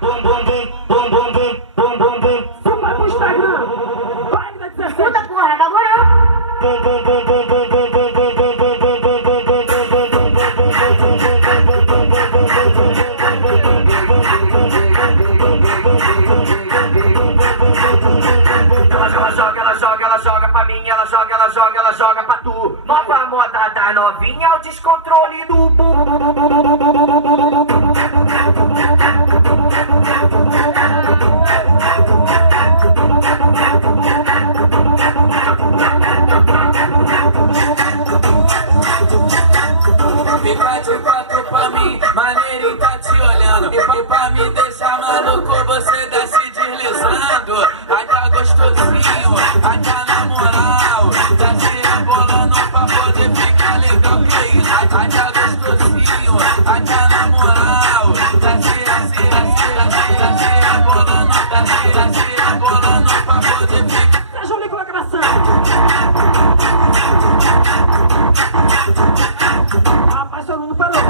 Bum bum bum bum bum bum bum bum bum. Só vai pro Instagram. Vai da 17. Puta porra, acabou não? Bum bum bum bum bum bum bum bum bum bum bum bum bum bum ela joga pra mim, ela joga pra tu. Nova moda da novinha, o descontrole do Fica de quatro pra mim, maneirinho tá te olhando. E pra me deixar maluco, você desce deslizando. Ai tá gostosinho, ai tá na moral. Tá se rebolando pra poder ficar legal, que isso? Ai tá gostosinho, ai tá na moral. Tá se rebolando, tá se rebolando pra poder ficar. Sérgio Lico na gravação. Rapaz, todo mundo parou.